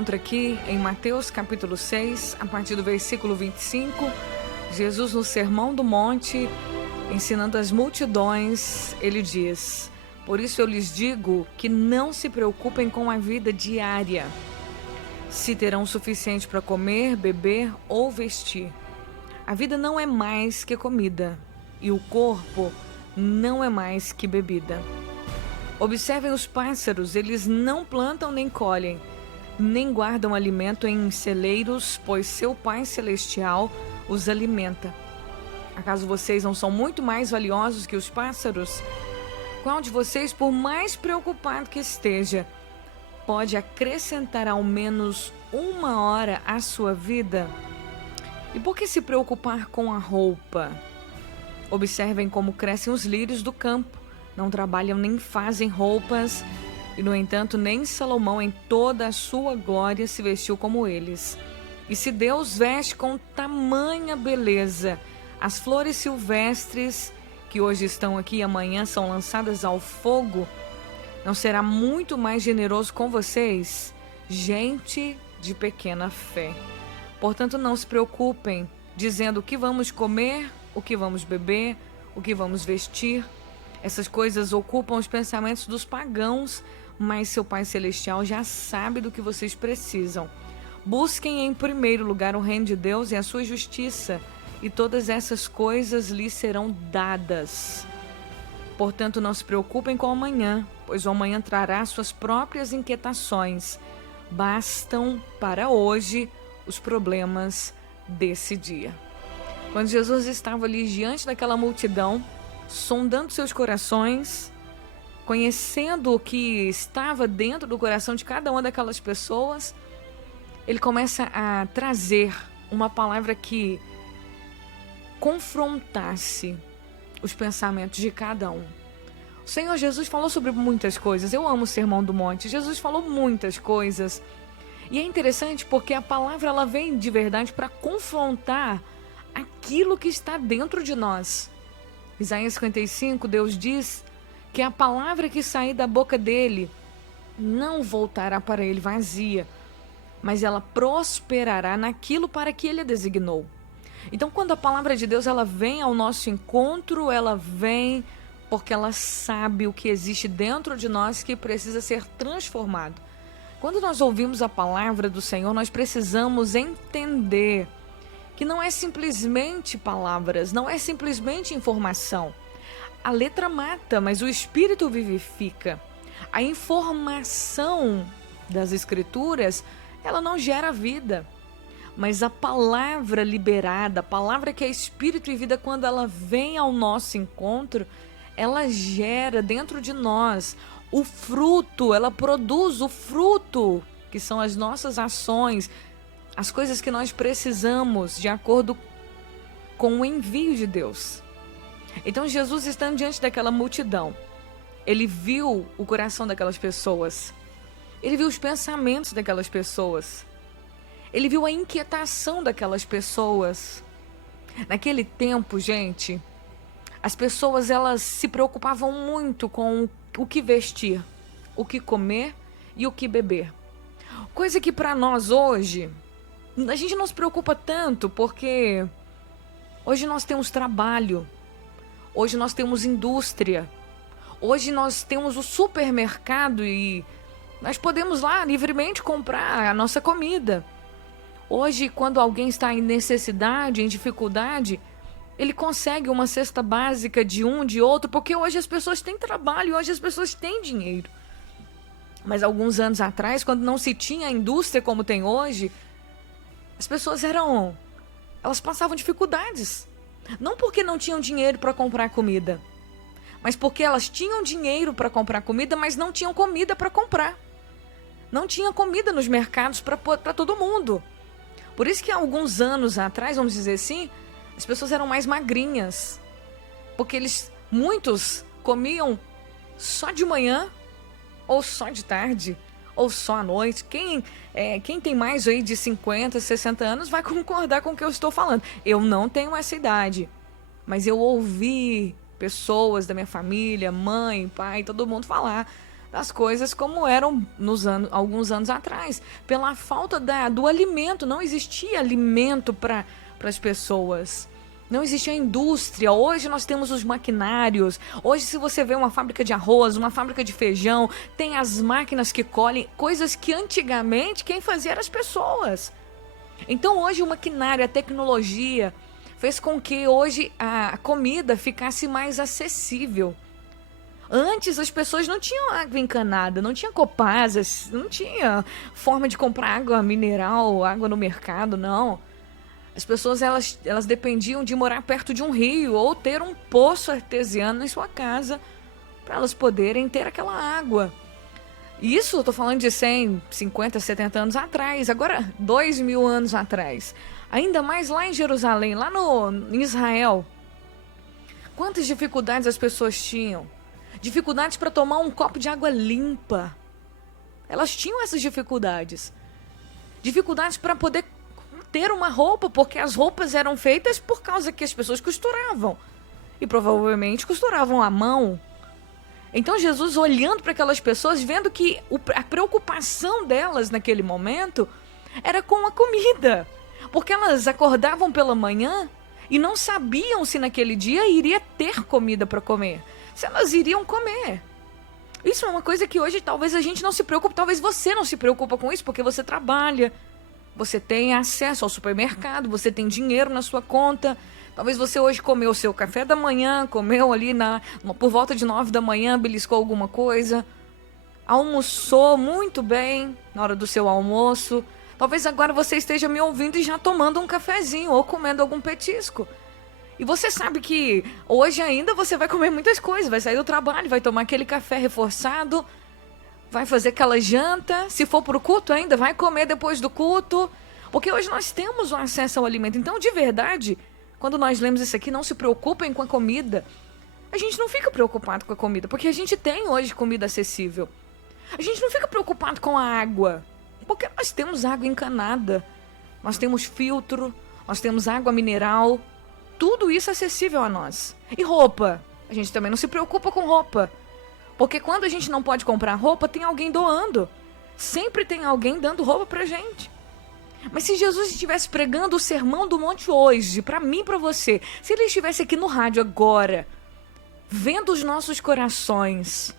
Encontra aqui em Mateus capítulo 6, a partir do versículo 25, Jesus no Sermão do Monte, ensinando as multidões, ele diz: por isso eu lhes digo que não se preocupem com a vida diária, se terão o suficiente para comer, beber ou vestir. A vida não é mais que comida, e o corpo não é mais que bebida. Observem os pássaros, eles não plantam nem colhem, nem guardam alimento em celeiros, pois seu Pai Celestial os alimenta. Acaso vocês não são muito mais valiosos que os pássaros? Qual de vocês, por mais preocupado que esteja, pode acrescentar ao menos 1 hora à sua vida? E por que se preocupar com a roupa? Observem como crescem os lírios do campo, não trabalham nem fazem roupas. E, no entanto, nem Salomão em toda a sua glória se vestiu como eles. E se Deus veste com tamanha beleza as flores silvestres, que hoje estão aqui e amanhã são lançadas ao fogo, não será muito mais generoso com vocês, gente de pequena fé? Portanto, não se preocupem, dizendo o que vamos comer, o que vamos beber, o que vamos vestir. Essas coisas ocupam os pensamentos dos pagãos, mas seu Pai Celestial já sabe do que vocês precisam. Busquem em primeiro lugar o reino de Deus e a sua justiça, e todas essas coisas lhes serão dadas. Portanto, não se preocupem com o amanhã, pois o amanhã trará suas próprias inquietações. Bastam para hoje os problemas desse dia. Quando Jesus estava ali diante daquela multidão, sondando seus corações, conhecendo o que estava dentro do coração de cada uma daquelas pessoas, ele começa a trazer uma palavra que confrontasse os pensamentos de cada um. O Senhor Jesus falou sobre muitas coisas. Eu amo o Sermão do Monte. Jesus falou muitas coisas. E é interessante porque a palavra ela vem de verdade para confrontar aquilo que está dentro de nós. Isaías 55, Deus diz que a palavra que sair da boca dele não voltará para ele vazia, mas ela prosperará naquilo para que ele a designou. Então, quando a palavra de Deus ela vem ao nosso encontro, ela vem porque ela sabe o que existe dentro de nós que precisa ser transformado. Quando nós ouvimos a palavra do Senhor, nós precisamos entender que não é simplesmente palavras, não é simplesmente informação. A letra mata, mas o Espírito vivifica. A informação das Escrituras, ela não gera vida. Mas a palavra liberada, a palavra que é Espírito e vida, quando ela vem ao nosso encontro, ela gera dentro de nós o fruto, ela produz o fruto, que são as nossas ações, as coisas que nós precisamos de acordo com o envio de Deus. Então Jesus, estando diante daquela multidão, ele viu o coração daquelas pessoas, ele viu os pensamentos daquelas pessoas, ele viu a inquietação daquelas pessoas. Naquele tempo, gente, as pessoas elas se preocupavam muito com o que vestir, o que comer e o que beber. Coisa que para nós hoje, a gente não se preocupa tanto, porque hoje nós temos trabalho, hoje nós temos indústria, hoje nós temos o supermercado e nós podemos lá livremente comprar a nossa comida. Hoje, quando alguém está em necessidade, em dificuldade, ele consegue uma cesta básica de um, de outro, porque hoje as pessoas têm trabalho, hoje as pessoas têm dinheiro. Mas alguns anos atrás, quando não se tinha indústria como tem hoje, as pessoas elas passavam dificuldades. Não porque não tinham dinheiro para comprar comida, mas porque elas tinham dinheiro para comprar comida, mas não tinham comida para comprar. Não tinha comida nos mercados para todo mundo. Por isso que há alguns anos atrás, vamos dizer assim, as pessoas eram mais magrinhas. Porque muitos comiam só de manhã, ou só de tarde, ou só à noite. Quem tem mais aí de 50, 60 anos vai concordar com o que eu estou falando. Eu não tenho essa idade, mas eu ouvi pessoas da minha família, mãe, pai, todo mundo falar das coisas como eram alguns anos atrás. Pela falta do alimento, não existia alimento para as pessoas. Não existia indústria. Hoje nós temos os maquinários. Hoje, se você vê uma fábrica de arroz, uma fábrica de feijão, tem as máquinas que colhem, coisas que antigamente quem fazia eram as pessoas. Então hoje o maquinário, a tecnologia fez com que hoje a comida ficasse mais acessível. Antes as pessoas não tinham água encanada, não tinha Copasas, não tinha forma de comprar água mineral, água no mercado, não. As pessoas elas dependiam de morar perto de um rio ou ter um poço artesiano em sua casa para elas poderem ter aquela água. Isso eu tô falando de 100, 50, 70 anos atrás. Agora, 2000 anos atrás. Ainda mais lá em Jerusalém, lá em Israel. Quantas dificuldades as pessoas tinham? Dificuldades para tomar um copo de água limpa. Elas tinham essas dificuldades. Dificuldades para poder ter uma roupa, porque as roupas eram feitas por causa que as pessoas costuravam. E provavelmente costuravam à mão. Então Jesus, olhando para aquelas pessoas, vendo que a preocupação delas naquele momento era com a comida. Porque elas acordavam pela manhã e não sabiam se naquele dia iria ter comida para comer. Se elas iriam comer. Isso é uma coisa que hoje talvez a gente não se preocupe. Talvez você não se preocupa com isso porque você trabalha. Você tem acesso ao supermercado, você tem dinheiro na sua conta. Talvez você hoje comeu o seu café da manhã, comeu ali por volta de 9 da manhã, beliscou alguma coisa. Almoçou muito bem na hora do seu almoço. Talvez agora você esteja me ouvindo e já tomando um cafezinho ou comendo algum petisco. E você sabe que hoje ainda você vai comer muitas coisas. Vai sair do trabalho, vai tomar aquele café reforçado. Vai fazer aquela janta, se for pro culto ainda, vai comer depois do culto. Porque hoje nós temos o acesso ao alimento. Então, de verdade, quando nós lemos isso aqui, não se preocupem com a comida. A gente não fica preocupado com a comida, porque a gente tem hoje comida acessível. A gente não fica preocupado com a água, porque nós temos água encanada. Nós temos filtro, nós temos água mineral. Tudo isso é acessível a nós. E roupa? A gente também não se preocupa com roupa. Porque quando a gente não pode comprar roupa, tem alguém doando. Sempre tem alguém dando roupa pra gente. Mas se Jesus estivesse pregando o Sermão do Monte hoje, pra mim e pra você, se ele estivesse aqui no rádio agora, vendo os nossos corações,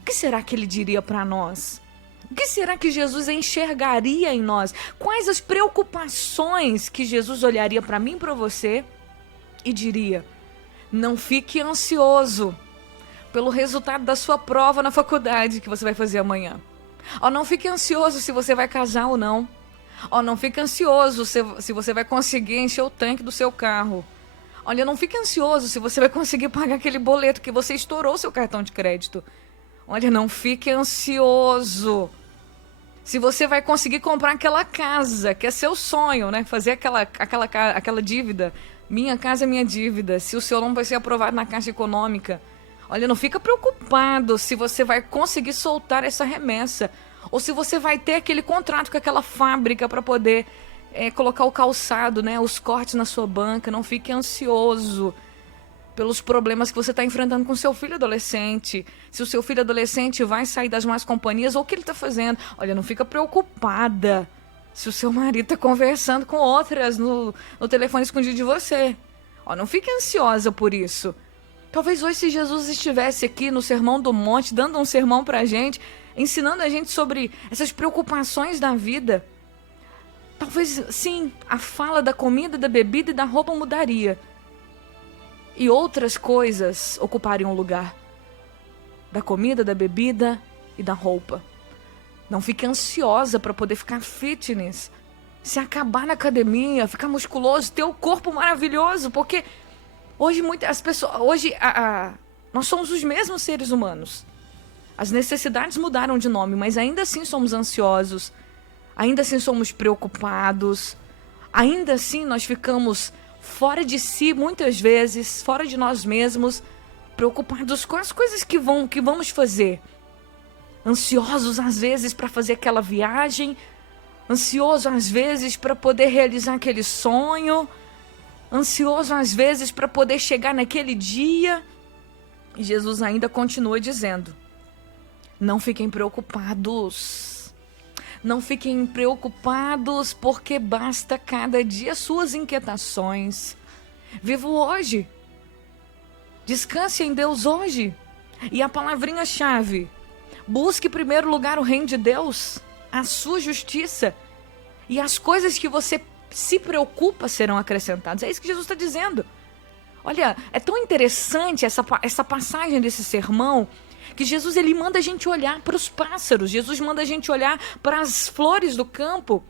o que será que ele diria pra nós? O que será que Jesus enxergaria em nós? Quais as preocupações que Jesus olharia pra mim e pra você e diria: não fique ansioso pelo resultado da sua prova na faculdade que você vai fazer amanhã. Não fique ansioso se você vai casar ou não. Não fique ansioso se você vai conseguir encher o tanque do seu carro. Olha, não fique ansioso se você vai conseguir pagar aquele boleto que você estourou seu cartão de crédito. Olha, não fique ansioso se você vai conseguir comprar aquela casa que é seu sonho, né? Fazer aquela dívida. Minha casa é minha dívida. Se o seu nome vai ser aprovado na Caixa Econômica. Olha, não fica preocupado se você vai conseguir soltar essa remessa. Ou se você vai ter aquele contrato com aquela fábrica para poder colocar o calçado, né, os cortes na sua banca. Não fique ansioso pelos problemas que você está enfrentando com seu filho adolescente. Se o seu filho adolescente vai sair das más companhias ou o que ele está fazendo. Olha, não fica preocupada se o seu marido está conversando com outras no telefone escondido de você. Não fique ansiosa por isso. Talvez hoje, se Jesus estivesse aqui no Sermão do Monte, dando um sermão pra gente, ensinando a gente sobre essas preocupações da vida, talvez, sim, a fala da comida, da bebida e da roupa mudaria. E outras coisas ocupariam o lugar da comida, da bebida e da roupa. Não fique ansiosa para poder ficar fitness, se acabar na academia, ficar musculoso, ter o corpo maravilhoso, porque hoje nós somos os mesmos seres humanos. As necessidades mudaram de nome, mas ainda assim somos ansiosos, ainda assim somos preocupados, ainda assim nós ficamos fora de si muitas vezes, fora de nós mesmos, preocupados com as coisas que vamos fazer. Ansiosos às vezes para fazer aquela viagem, ansioso às vezes para poder realizar aquele sonho, ansioso às vezes para poder chegar naquele dia. E Jesus ainda continua dizendo: Não fiquem preocupados. Não fiquem preocupados, porque basta cada dia suas inquietações. Viva o hoje. Descanse em Deus hoje. E a palavrinha-chave: busque em primeiro lugar o reino de Deus, a sua justiça, e as coisas que você se preocupa serão acrescentadas. É isso que Jesus está dizendo. Olha, é tão interessante essa passagem desse sermão, que Jesus ele manda a gente olhar para os pássaros, Jesus manda a gente olhar para as flores do campo,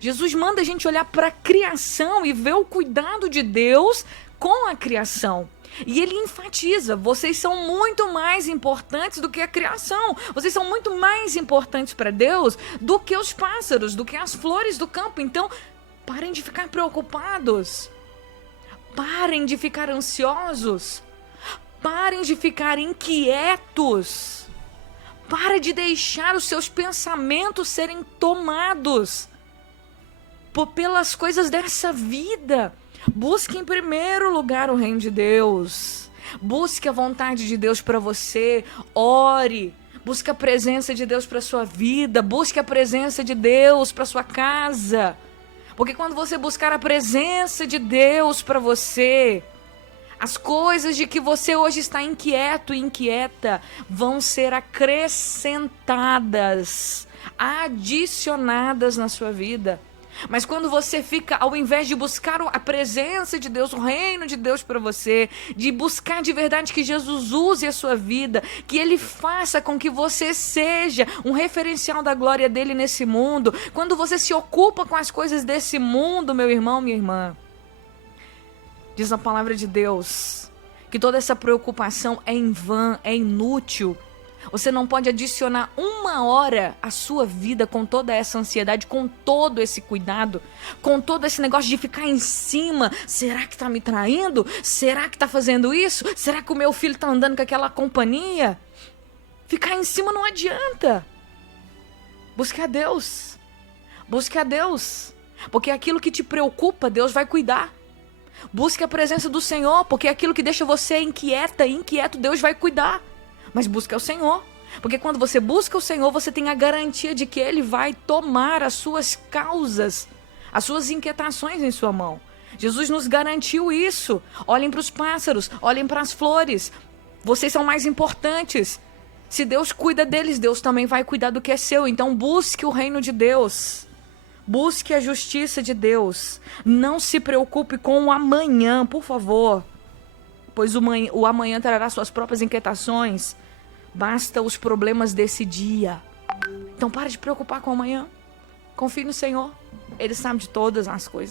Jesus manda a gente olhar para a criação e ver o cuidado de Deus com a criação. E ele enfatiza: vocês são muito mais importantes do que a criação. Vocês são muito mais importantes para Deus do que os pássaros, do que as flores do campo. Então, parem de ficar preocupados. Parem de ficar ansiosos. Parem de ficar inquietos. Para de deixar os seus pensamentos serem tomados pelas coisas dessa vida. Busque em primeiro lugar o reino de Deus. Busque a vontade de Deus para você. Ore. Busque a presença de Deus para sua vida. Busque a presença de Deus para sua casa. Porque quando você buscar a presença de Deus para você, as coisas de que você hoje está inquieto e inquieta vão ser acrescentadas, adicionadas na sua vida. Mas quando você fica, ao invés de buscar a presença de Deus, o reino de Deus para você, de buscar de verdade que Jesus use a sua vida, que Ele faça com que você seja um referencial da glória dEle nesse mundo, quando você se ocupa com as coisas desse mundo, meu irmão, minha irmã, diz a palavra de Deus que toda essa preocupação é em vão, é inútil. Você não pode adicionar 1 hora à sua vida com toda essa ansiedade, com todo esse cuidado, com todo esse negócio de ficar em cima. Será que tá me traindo? Será que tá fazendo isso? Será que o meu filho tá andando com aquela companhia? Ficar em cima não adianta. Busque a Deus. Busque a Deus. Porque aquilo que te preocupa, Deus vai cuidar. Busque a presença do Senhor, porque aquilo que deixa você inquieto, Deus vai cuidar. Mas busque ao Senhor, porque quando você busca o Senhor, você tem a garantia de que Ele vai tomar as suas causas, as suas inquietações em sua mão. Jesus nos garantiu isso. Olhem para os pássaros, olhem para as flores. Vocês são mais importantes. Se Deus cuida deles, Deus também vai cuidar do que é seu. Então busque o reino de Deus. Busque a justiça de Deus. Não se preocupe com o amanhã, por favor. Pois o amanhã trará suas próprias inquietações. Basta os problemas desse dia. Então pare de preocupar com o amanhã. Confie no Senhor. Ele sabe de todas as coisas.